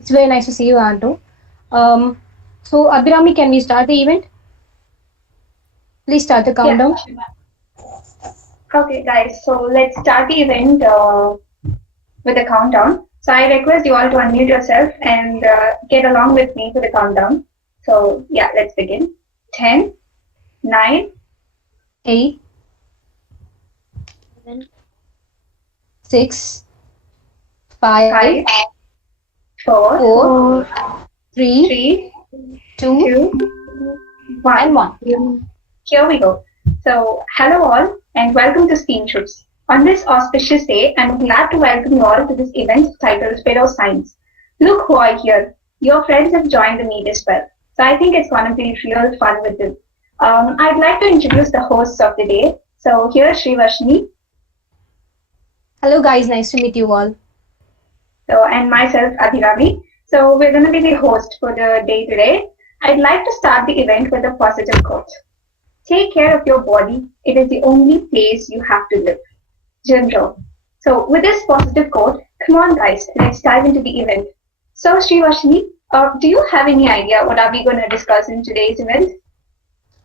It's very nice to see you, Anto. Um, so, Abhirami, can we start the event? Please start the Yeah. countdown. Okay, guys. So let's start the event with a countdown. So I request you all to unmute yourself and get along with me for the countdown. So yeah, let's begin. 10, 9, 8, 6, 5, 5, 4, 4, 3, 3, 2, 2, and 1. 1. Here we go. So hello all and welcome to Steam Trips. On this auspicious day, I'm glad to welcome you all to this event titled Spirit Science. Look who are here. Your friends have joined the meet as well. So I think it's going to be real fun with this. I'd like to introduce the hosts of the day. So here's Srivashni, Hello, guys. Nice to meet you all. and myself, Adhiravi. So we're going to be the host for the day today. I'd like to start the event with a positive quote. Take care of your body. It is the only place you have to live. Jim Rohn. So with this positive quote, come on guys, let's dive into the event. So Srivashni, do you have any idea what are we going to discuss in today's event?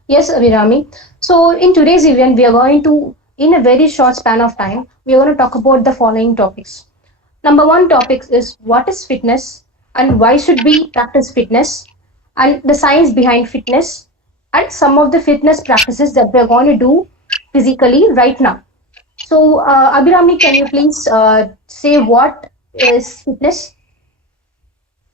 Yes, Abhirami. So, in today's event, we are going to, in a very short span of time, we are going to talk about the following topics. Number one topic is what is fitness and why should we practice fitness and the science behind fitness and some of the fitness practices that we are going to do physically right now. So, Abhirami, can you please say what is fitness?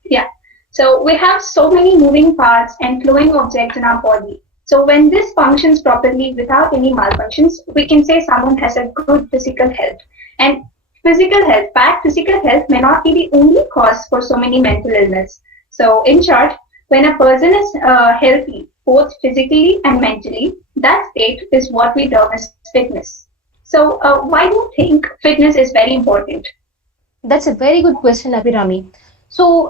Yeah. So we have so many moving parts and flowing objects in our body. So when this functions properly without any malfunctions, we can say someone has a good physical health. And bad physical health may not be the only cause for so many mental illness. So in short, when a person is healthy, both physically and mentally, that state is what we term as fitness. So why do you think fitness is very important? That's a very good question, Abhirami. So,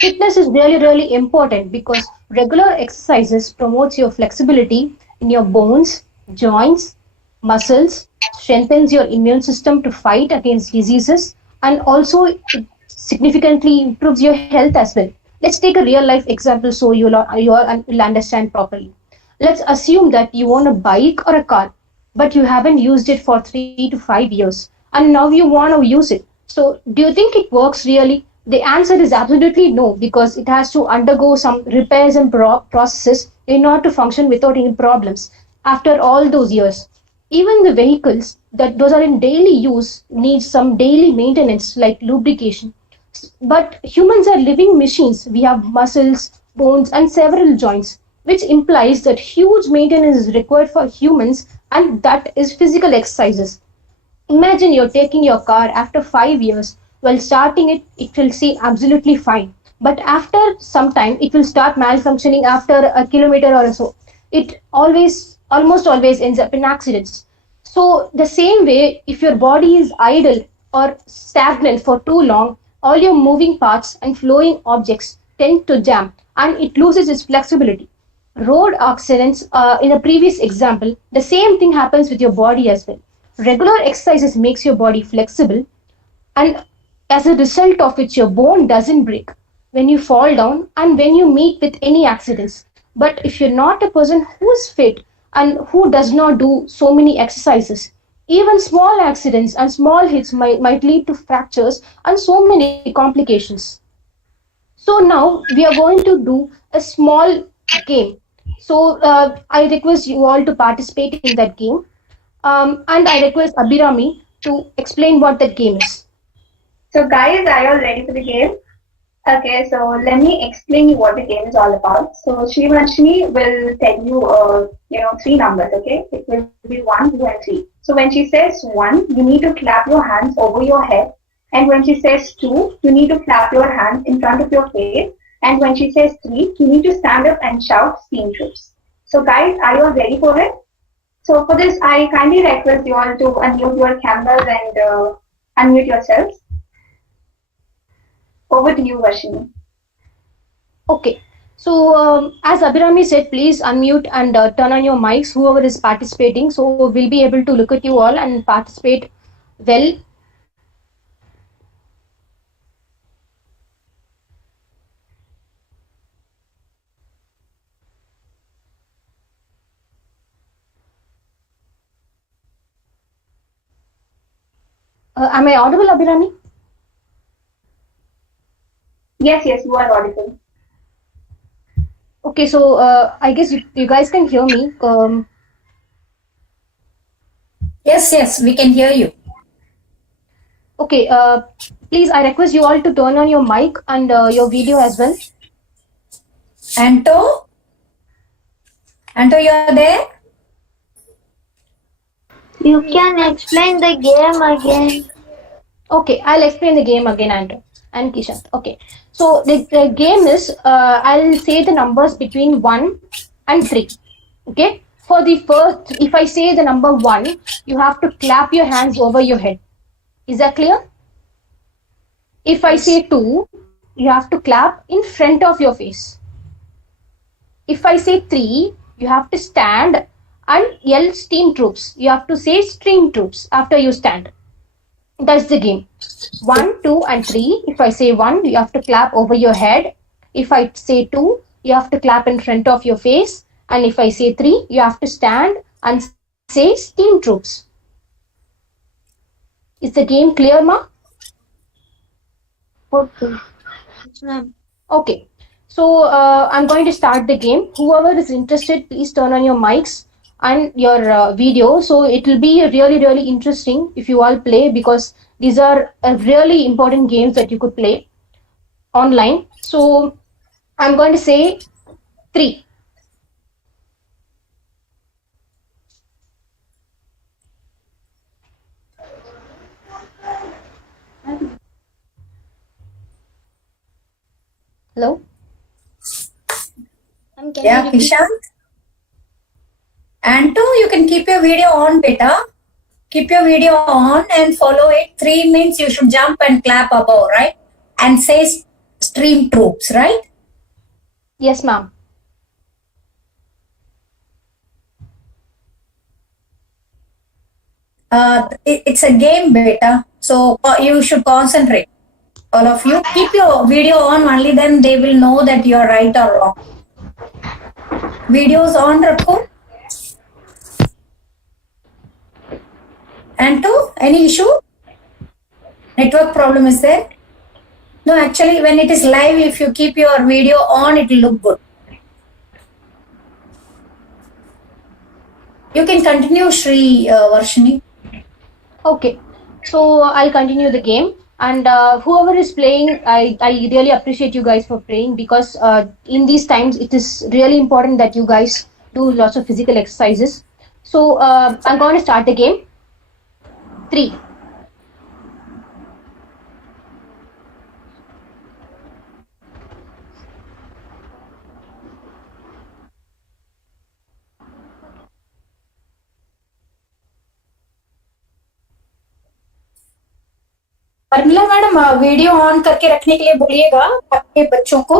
fitness is really, really important because regular exercises promotes your flexibility in your bones, joints, muscles, strengthens your immune system to fight against diseases, and also it significantly improves your health as well. Let's take a real life example so you'll understand properly. Let's assume that you own a bike or a car, but you haven't used it for 3 to 5 years, and now you want to use it. So, do you think it works really? The answer is absolutely no, because it has to undergo some repairs and processes in order to function without any problems after all those years. Even the vehicles that those are in daily use need some daily maintenance like lubrication. But humans are living machines. We have muscles, bones, and several joints, which implies that huge maintenance is required for humans, and that is physical exercises. Imagine you're taking your car after 5 years. While starting it, it will seem absolutely fine. But after some time, it will start malfunctioning after a kilometer or so. It almost always ends up in accidents. So, the same way, if your body is idle or stagnant for too long, all your moving parts and flowing objects tend to jam and it loses its flexibility. Road accidents, in a previous example, the same thing happens with your body as well. Regular exercises makes your body flexible, and as a result of which your bone doesn't break when you fall down and when you meet with any accidents. But if you're not a person who is fit and who does not do so many exercises, even small accidents and small hits might lead to fractures and so many complications. So now we are going to do a small game. So I request you all to participate in that game. And I request Abhirami to explain what that game is. So guys, are you all ready for the game? Okay, so let me explain you what the game is all about. So Srivanshini will tell you, three numbers. Okay, it will be 1, 2, and 3. So when she says 1, you need to clap your hands over your head, and when she says 2, you need to clap your hands in front of your face, and when she says 3, you need to stand up and shout "Steam Troops." So guys, are you all ready for it? So for this, I kindly request you all to unmute your cameras and unmute yourselves. Over to you, Vashini. Okay. So, as Abhirami said, please unmute and turn on your mics, whoever is participating. So, we'll be able to look at you all and participate well. Am I audible, Abhirami? Yes, you are audible. Okay, so I guess you guys can hear me. Yes, we can hear you. Okay, please, I request you all to turn on your mic and your video as well. Anto, you are there? You can explain the game again. Okay, I'll explain the game again, Andrew and Kishant. Okay, so the game is I'll say the numbers between 1 and 3. Okay, for the first, if I say the number 1, you have to clap your hands over your head. Is that clear? If I say 2, you have to clap in front of your face. If I say 3, you have to stand and yell steam troops. You have to say stream troops after you stand. That's the game. 1, 2, and 3. If I say 1, you have to clap over your head. If I say 2, you have to clap in front of your face. And if I say 3, you have to stand and say steam troops. Is the game clear, ma? Okay. Yes, ma'am. Okay. So I'm going to start the game. Whoever is interested, please turn on your mics and your video. So it will be really interesting if you all play, because these are really important games that you could play online. So I'm going to say 3. Hello? Yeah, Kishant. Anto, you can keep your video on, beta. Keep your video on and follow it. 3 means you should jump and clap above, right? And say stream troops, right? Yes, ma'am. It's a game, beta. So you should concentrate. All of you, keep your video on, only then they will know that you are right or wrong. Videos on, Rakho. Anto, any issue? Network problem is there? No, actually, when it is live, if you keep your video on, it will look good. You can continue, Shri Varshini. Okay. So I'll continue the game. And whoever is playing, I really appreciate you guys for playing, because in these times, it is really important that you guys do lots of physical exercises. So I'm going to start the game. 3. Pramila madam, video on करके रखने के लिए बोलिएगा आपके बच्चों को.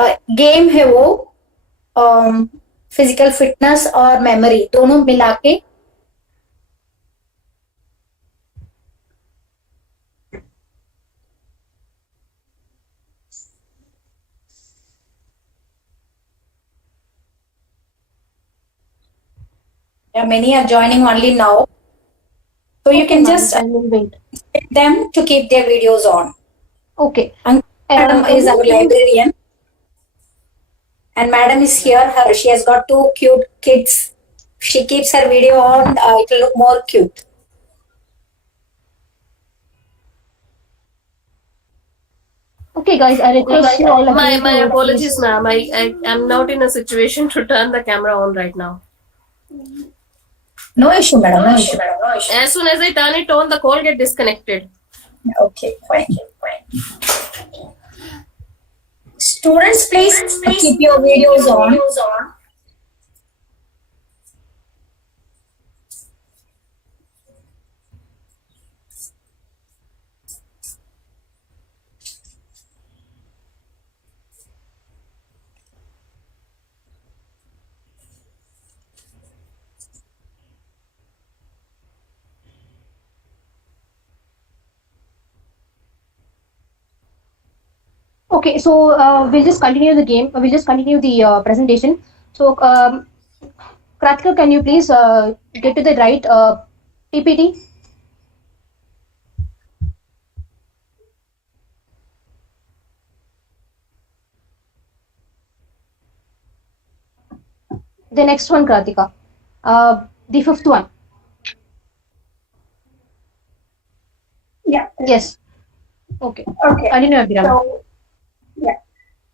Game है वो, फिजिकल फिटनेस और मेमोरी दोनों मिला के. Many are joining only now, so you can just wait them to keep their videos on. Okay. Madam is our librarian, and madam is here. She has got 2 cute kids. She keeps her video on. It will look more cute. Okay, guys, I request you all. My apologies, ma'am. I am not in a situation to turn the camera on right now. No issue, madam. No issue. As soon as I turn it on, the call get disconnected. Okay, fine. Students, please keep your videos on. Okay, so we'll just continue the game. We'll just continue the presentation. So, Kratika, can you please get to the right PPT? The next one, Kratika. The fifth one. Yeah. Yes. Okay. Okay. Continue, Abhiram. So, yeah.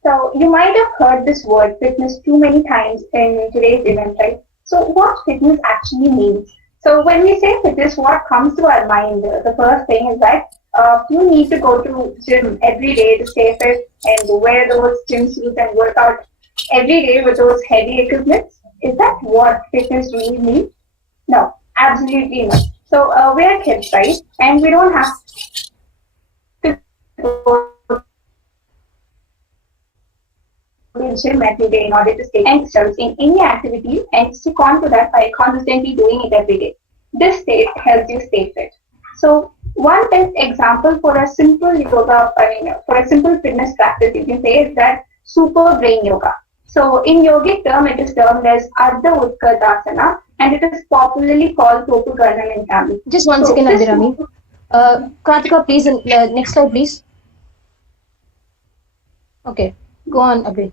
So you might have heard this word fitness too many times in today's event, right? So what fitness actually means? So when we say fitness, what comes to our mind? The first thing is that you need to go to gym every day to stay fit and wear those gym suits and work out every day with those heavy equipment. Is that what fitness really means? No, absolutely not. So we are kids, right? And we don't have to go to gym every day in order to stay yourselves in any activity and stick on to that by consistently doing it every day. This state helps you stay fit. So one best example for a simple yoga, for a simple fitness practice, you can say is that super brain yoga. So in yogic term, it is termed as Ardha Utkartasana, and it is popularly called Topu Gardam in Tamil. Just one second, Abhirami. Kratika, please, next slide, please. Okay, go on, Abhi.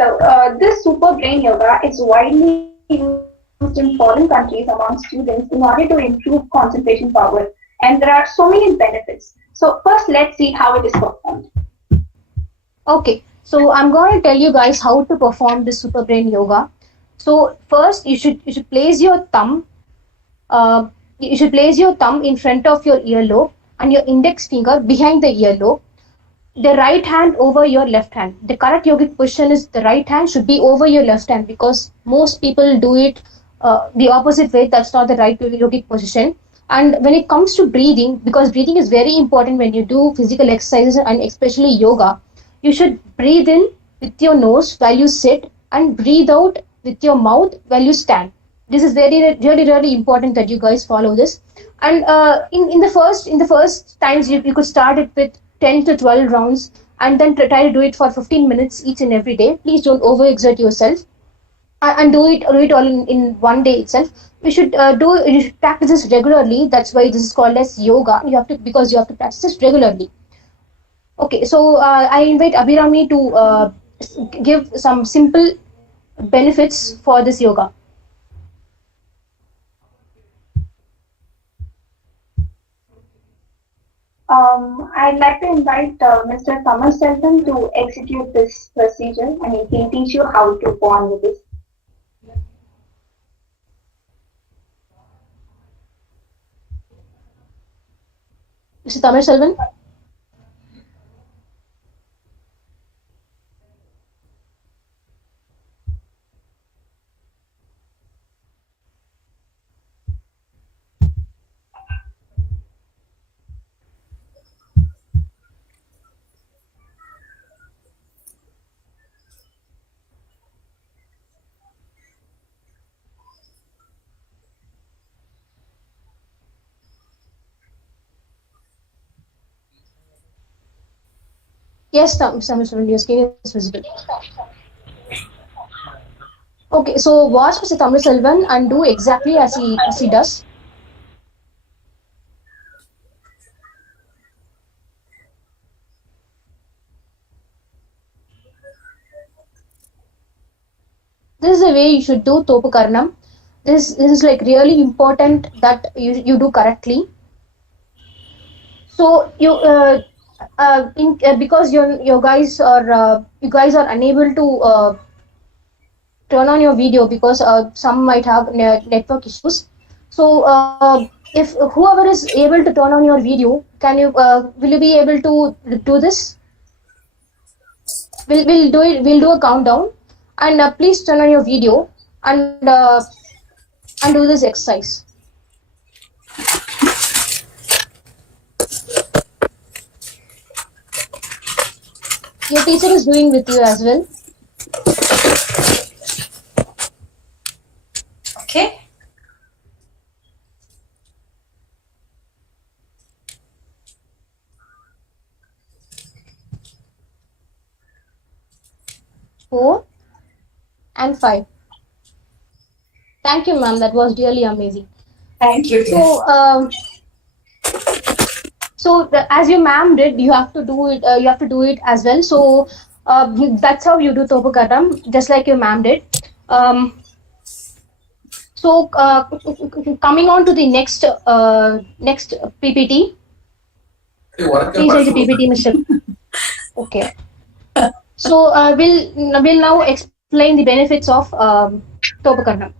So this super brain yoga is widely used in foreign countries among students in order to improve concentration power, and there are so many benefits. So first, let's see how it is performed. Okay, so I'm going to tell you guys how to perform this super brain yoga. So first, you should place your thumb. You should place your thumb in front of your earlobe and your index finger behind the earlobe. The right hand over your left hand. The correct yogic position is the right hand should be over your left hand, because most people do it the opposite way. That's not the right yogic position. And when it comes to breathing, because breathing is very important when you do physical exercises and especially yoga, you should breathe in with your nose while you sit and breathe out with your mouth while you stand. This is really important that you guys follow this. And in the first times, you could start it with 10 to 12 rounds and then try to do it for 15 minutes each and every day. Please don't overexert yourself and do it all in one day itself. You should practice this regularly. That's why this is called as yoga. Because you have to practice this regularly. Okay, so I invite Abhirami to give some simple benefits for this yoga. I'd like to invite Mr. Thomas Selvan to execute this procedure, and he can teach you how to go on with this. Mr. Tamil Selvan? Yes, Mr. Selvan, your screen is visible. Okay, so watch Mr. Tamil Selvan and do exactly as he does. This is the way you should do Topu Karnam. This is like really important that you do correctly. So you because you guys are unable to turn on your video because some might have network issues. So if whoever is able to turn on your video, will you be able to do this? We'll do it. We'll do a countdown, and please turn on your video and do this exercise. Your teacher is doing with you as well. Okay. Four and five. Thank you, ma'am. That was really amazing. Thank you. So as your ma'am did, you have to do it. You have to do it as well. So that's how you do Topu Karnam, just like your ma'am did. So coming on to the next PPT. Please raise the PPT, Mr. Okay. So we'll now explain the benefits of Topakarnam.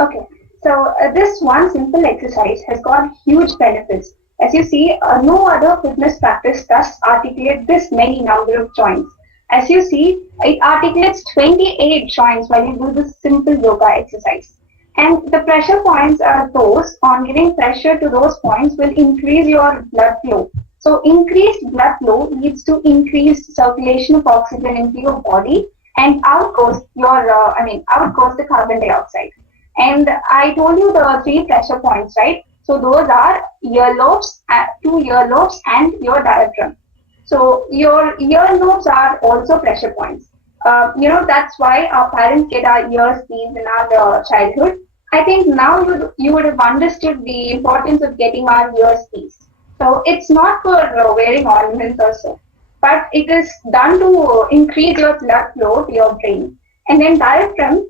Okay, so this one simple exercise has got huge benefits. As you see, no other fitness practice does articulate this many number of joints. As you see, it articulates 28 joints while you do this simple yoga exercise. And the pressure points are those, on giving pressure to those points will increase your blood flow. So increased blood flow leads to increased circulation of oxygen into your body, and out goes the carbon dioxide. And I told you the 3 pressure points, right? So those are earlobes, 2 earlobes, and your diaphragm. So your earlobes are also pressure points. That's why our parents get our ears pierced in our childhood. I think now you would have understood the importance of getting our ears pierced. So it's not for wearing ornaments or so, but it is done to increase your blood flow to your brain. And then diaphragm,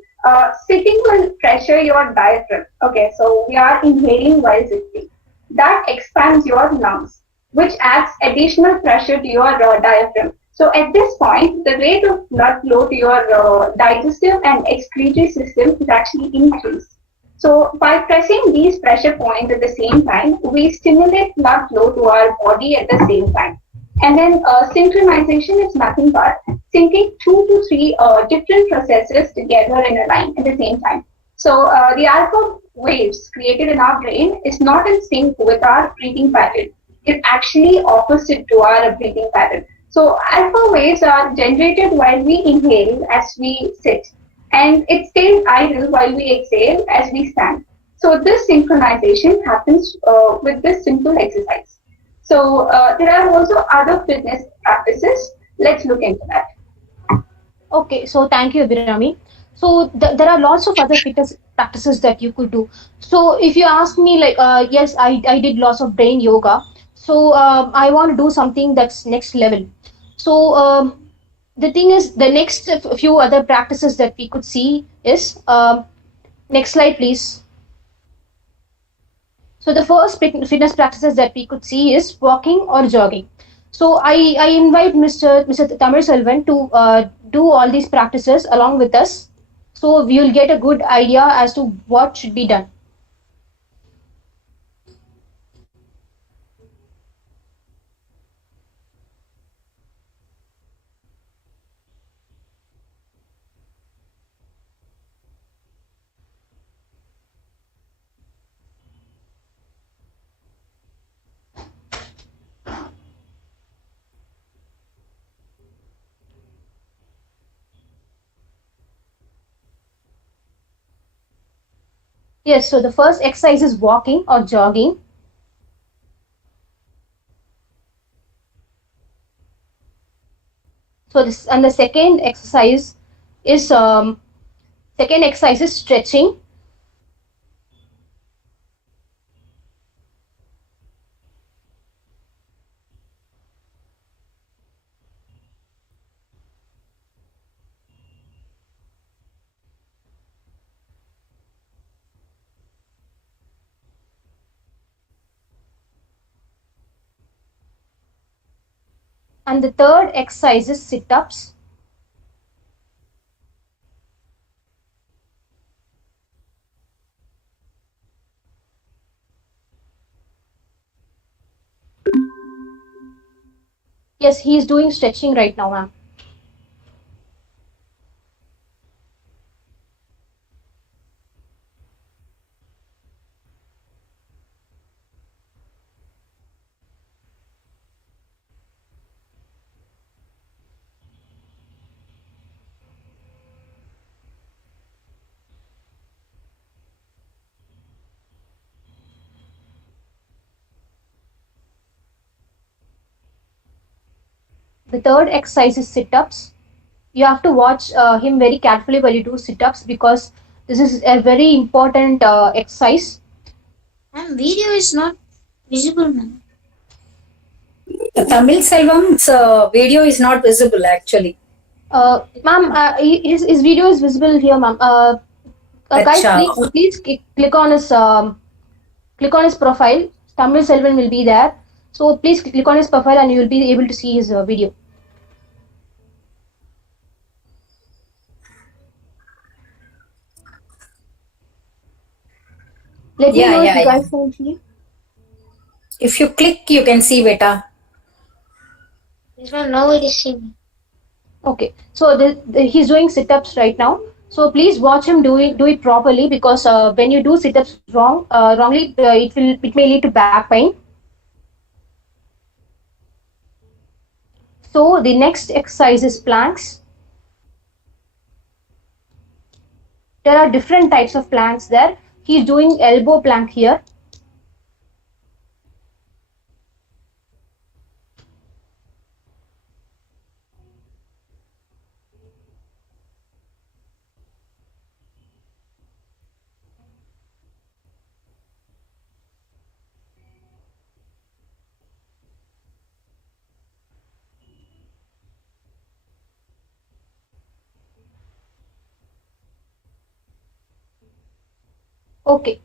sitting will pressure your diaphragm. Okay, so we are inhaling while sitting. That expands your lungs, which adds additional pressure to your diaphragm. So at this point, the rate of blood flow to your digestive and excretory system is actually increased. So by pressing these pressure points at the same time, we stimulate blood flow to our body at the same time. And then synchronization is nothing but syncing 2 to 3 different processes together in a line at the same time. So the alpha waves created in our brain is not in sync with our breathing pattern. It's actually opposite to our breathing pattern. So alpha waves are generated while we inhale as we sit, and it stays idle while we exhale as we stand. So this synchronization happens with this simple exercise. So there are also other fitness practices. Let's look into that. Okay, so thank you, Abhirami. So there are lots of other fitness practices that you could do. So if you ask me, like, yes, I did lots of brain yoga. So I want to do something that's next level. So the thing is, the next few other practices that we could see is, next slide, please. So the first fitness practices that we could see is walking or jogging. So I invite Mr. Tamil Selvan to do all these practices along with us. So we will get a good idea as to what should be done. Yes, so the first exercise is walking or jogging. So this, and the second exercise is stretching. And the third exercise is sit-ups. Yes, he is doing stretching right now, ma'am. The third exercise is sit-ups. You have to watch him very carefully while you do sit-ups, because this is a very important exercise. And video is not visible, ma'am. Tamil Selvam's video is not visible actually. Ma'am, his video is visible here, ma'am. Guys, Acha. please click on his profile. Tamil Selvan will be there. So please click on his profile and you will be able to see his video. Let me know if you guys can see. If you click, you can see beta. This one nobody see me. Okay, so he's doing sit-ups right now. So please watch him do it properly, because when you do sit-ups wrongly, it may lead to back pain. So the next exercise is planks. There are different types of planks there. He's doing elbow plank here. Okay.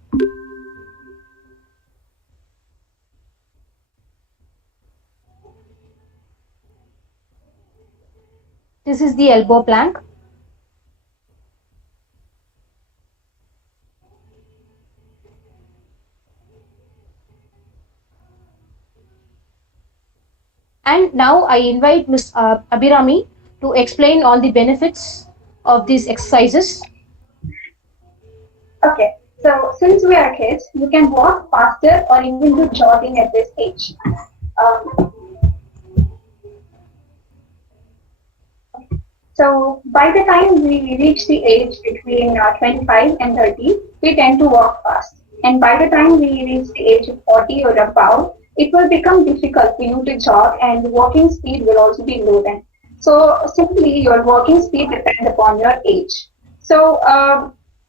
This is the elbow plank. And now I invite Ms. Abhirami to explain all the benefits of these exercises. Okay, so since we are kids, you can walk faster or even do jogging at this age. So by the time we reach the age between 25 and 30, we tend to walk fast. And by the time we reach the age of 40 or above, it will become difficult for you to jog, and walking speed will also be low then. So simply your walking speed depends upon your age. So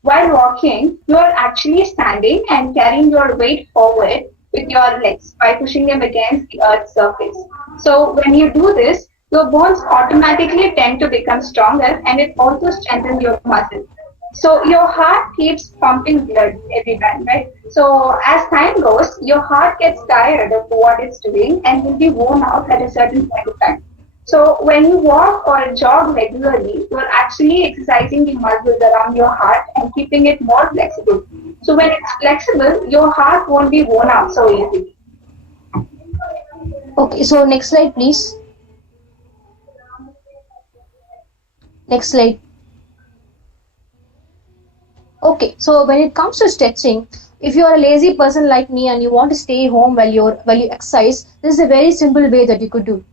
while walking, you are actually standing and carrying your weight forward with your legs by pushing them against the earth's surface. So when you do this, your bones automatically tend to become stronger, and it also strengthens your muscles. So your heart keeps pumping blood every time, right? So as time goes, your heart gets tired of what it's doing and will be worn out at a certain point of time. So when you walk or jog regularly, you're actually exercising the muscles around your heart and keeping it more flexible. So when it's flexible, your heart won't be worn out so easily. Okay, so next slide, please. Next slide. Okay, so when it comes to stretching, if you are a lazy person like me and you want to stay home while you exercise, this is a very simple way that you could do.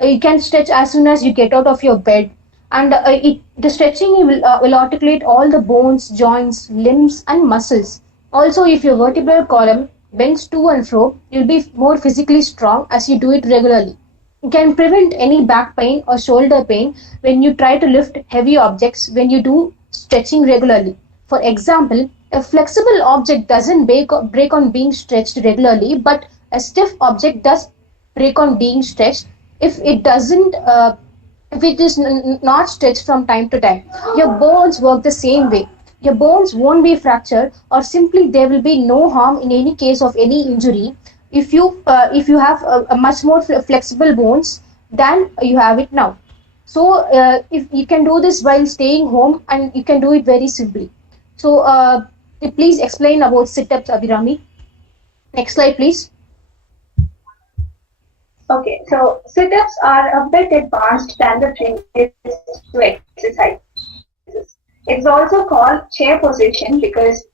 You can stretch as soon as you get out of your bed, and the stretching will articulate all the bones, joints, limbs, and muscles. Also, if your vertebral column bends to and fro, you'll be more physically strong as you do it regularly. You can prevent any back pain or shoulder pain when you try to lift heavy objects when you do stretching regularly. For example, a flexible object doesn't break on being stretched regularly, but a stiff object does break on being stretched if it is not stretched from time to time. Your bones work the same way. Your bones won't be fractured, or simply there will be no harm in any case of any injury if you have a much more flexible bones than you have it now. So if you can do this while staying home, and you can do it very simply. So please explain about sit-ups, Abhirami. Next slide, please. Okay, so sit-ups are a bit advanced than the previous two exercises. It's also called chair position because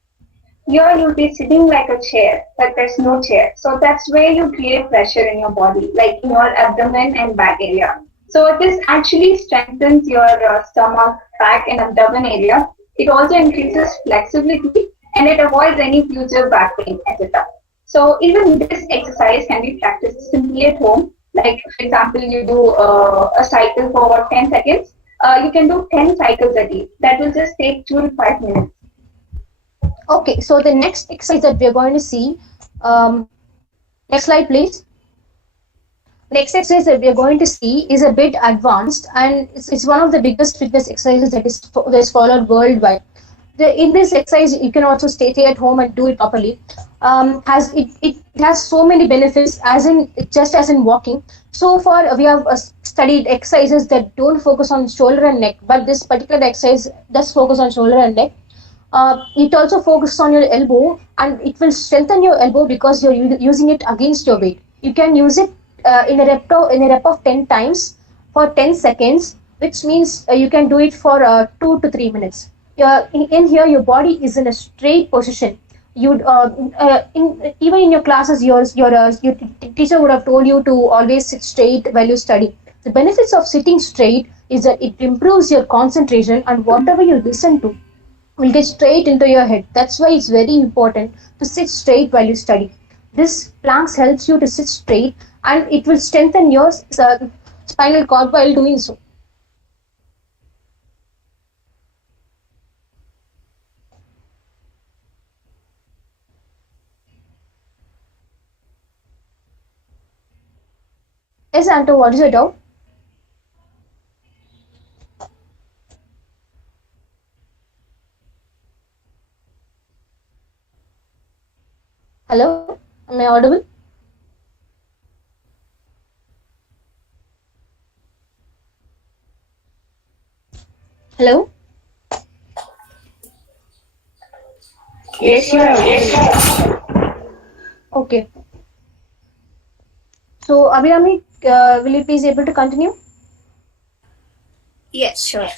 here you'll be sitting like a chair, but there's no chair. So that's where you create pressure in your body, like in your abdomen and back area. So this actually strengthens your stomach, back, and abdomen area. It also increases flexibility, and it avoids any future back pain, etc. So even this exercise can be practiced simply at home. Like, for example, you do a cycle for 10 seconds. You can do 10 cycles a day. That will just take 2 to 5 minutes. Okay, so the next exercise that we are going to see, next slide, please. Next exercise that we are going to see is a bit advanced, and it's one of the biggest fitness exercises that is followed worldwide. In this exercise, you can also stay at home and do it properly. It has so many benefits, as in just as in walking. So far, we have studied exercises that don't focus on shoulder and neck, but this particular exercise does focus on shoulder and neck. It also focuses on your elbow, and it will strengthen your elbow because you're using it against your weight. You can use it in a rep of 10 times for 10 seconds, which means you can do it for 2 to 3 minutes. In here, your body is in a straight position. Even in your classes, your teacher would have told you to always sit straight while you study. The benefits of sitting straight is that it improves your concentration, and whatever you listen to will get straight into your head. That's why it's very important to sit straight while you study. This planks helps you to sit straight, and it will strengthen your spinal cord while doing so. Yes, Anto, what is your doubt? Hello, am I audible? Hello? Yes, you are. Okay. So, Abhirami, will you please able to continue? Yes, sure.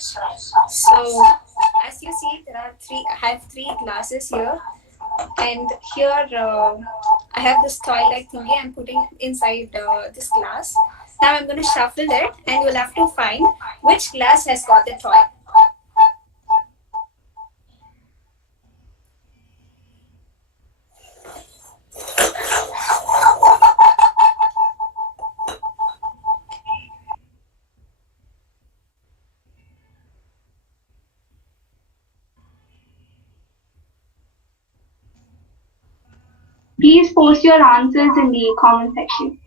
So, as you see, I have three glasses here, and here I have this toy-like thingy I'm putting inside this glass. Now I'm going to shuffle it, and you'll have to find which glass has got the toy. Please post your answers in the comment section.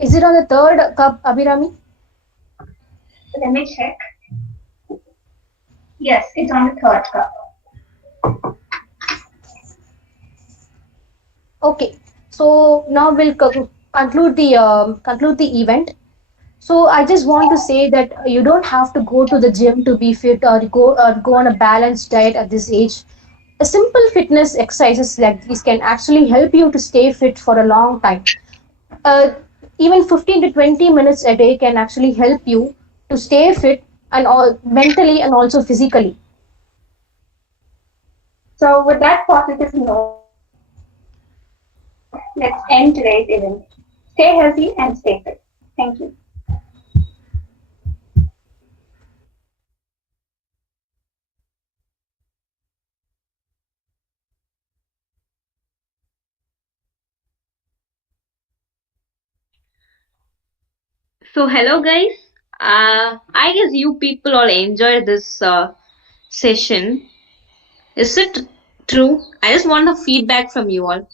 Is it on the third cup, Abhirami? Let me check. Yes, it's on the third cup. Okay. So now we'll conclude the event. So I just want to say that you don't have to go to the gym to be fit, or go on a balanced diet at this age. A simple fitness exercises like these can actually help you to stay fit for a long time. Even 15 to 20 minutes a day can actually help you to stay fit, and all mentally and also physically. So with that positive note, let's end today's event. Stay healthy and stay fit. Thank you. So, hello guys. I guess you people all enjoyed this session. Is it true? I just want a feedback from you all.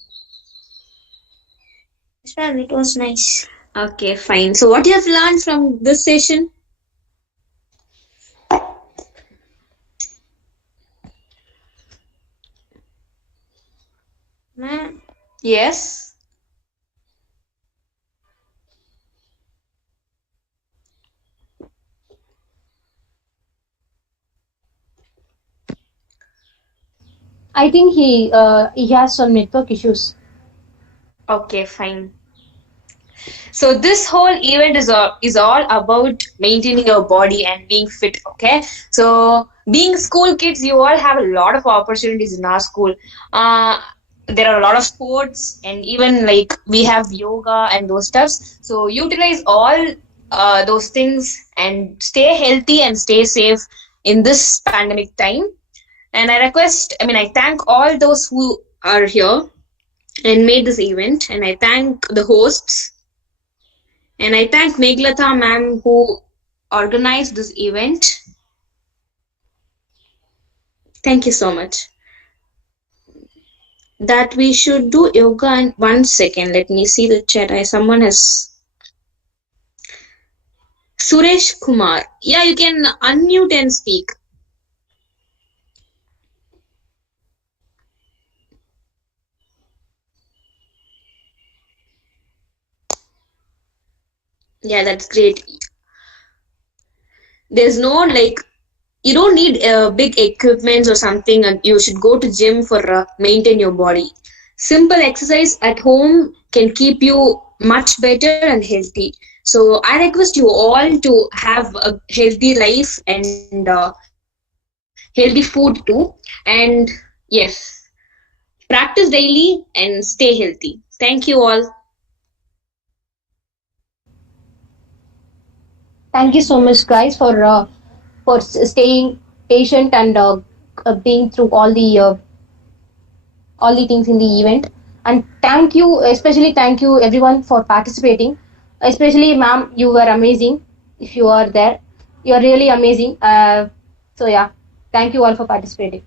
Yes, ma'am, it was nice. Okay, fine. So, what you have learned from this session? Ma'am, Yes. I think he has some network issues. Okay, fine. So this whole event is all about maintaining your body and being fit. Okay. So being school kids, you all have a lot of opportunities in our school. There are a lot of sports, and even like we have yoga and those stuffs. So utilize all those things and stay healthy and stay safe in this pandemic time. And I thank all those who are here and made this event, and I thank the hosts. And I thank Meghlata ma'am who organized this event. Thank you so much. That we should do yoga in 1 second. Let me see the chat. Someone has Suresh Kumar. Yeah, you can unmute and speak. Yeah, that's great. There's no like you don't need big equipments or something, and you should go to gym for maintain your body. Simple exercise at home can keep you much better and healthy. So I request you all to have a healthy life and healthy food too. And yes, practice daily and stay healthy. Thank you all. Thank you so much, guys, for staying patient and being through all the things in the event. And thank you, especially thank you everyone for participating. Especially, ma'am, you were amazing. If you are there, you are really amazing. So yeah, thank you all for participating.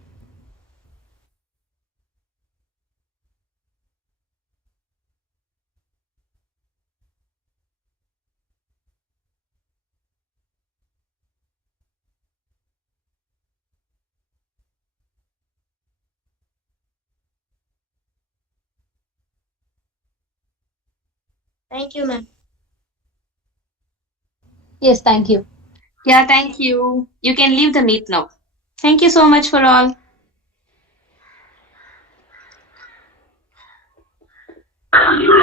Thank you, ma'am. Yes, thank you. Yeah, thank you. You can leave the meet now. Thank you so much for all.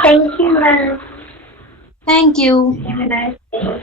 Thank you, ma'am. Thank you. Have a nice day.